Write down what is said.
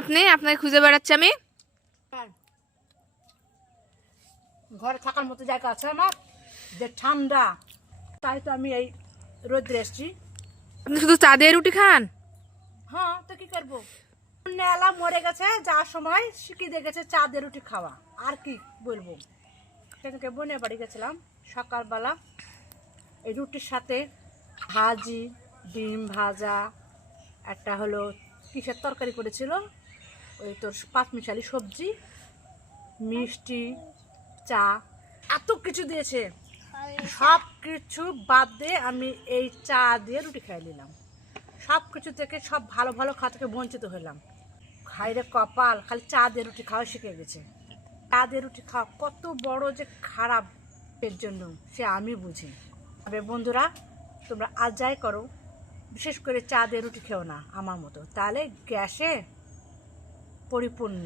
আপনি? আপনাকে খুঁজে বেড়াচ্ছি আমি। ঘরে থাকার মতো জায়গা আছে আমার, যে ঠান্ডা, তাই তো আমি এই রোদ্রে এসছি। আপনি শুধু চা দিয়ে রুটি খান? হ্যাঁ, তো কি করবো, নেলা মরে গেছে, যাওয়ার সময় শিখিয়ে দিয়ে গেছে চা দিয়ে রুটি খাওয়া, আর কি বলবো। সেদিনকে বোনের বাড়ি গেছিলাম সকালবেলা, এই রুটির সাথে ভাজি, ডিম ভাজা, একটা হলো কিসের তরকারি করেছিল, ওই তোর পাঁচমিশালি সবজি, মিষ্টি, চা, এত কিছু দিয়েছে। সব কিছু বাদ দিয়ে আমি এই চা দিয়ে রুটি খাই নিলাম। সব কিছু থেকে, সব ভালো ভালো খাওয়া থেকে বঞ্চিত হলাম। খাইরে কপাল, খালি চা দিয়ে রুটি খাওয়া শিখে গেছে। চা দিয়ে রুটি খাওয়া কত বড় যে খারাপ এর জন্য, সে আমি বুঝি। তবে বন্ধুরা, তোমরা আজ যাই করো, বিশেষ করে চা দিয়ে রুটি খেও না আমার মতো, তাহলে গ্যাসে পরিপূর্ণ।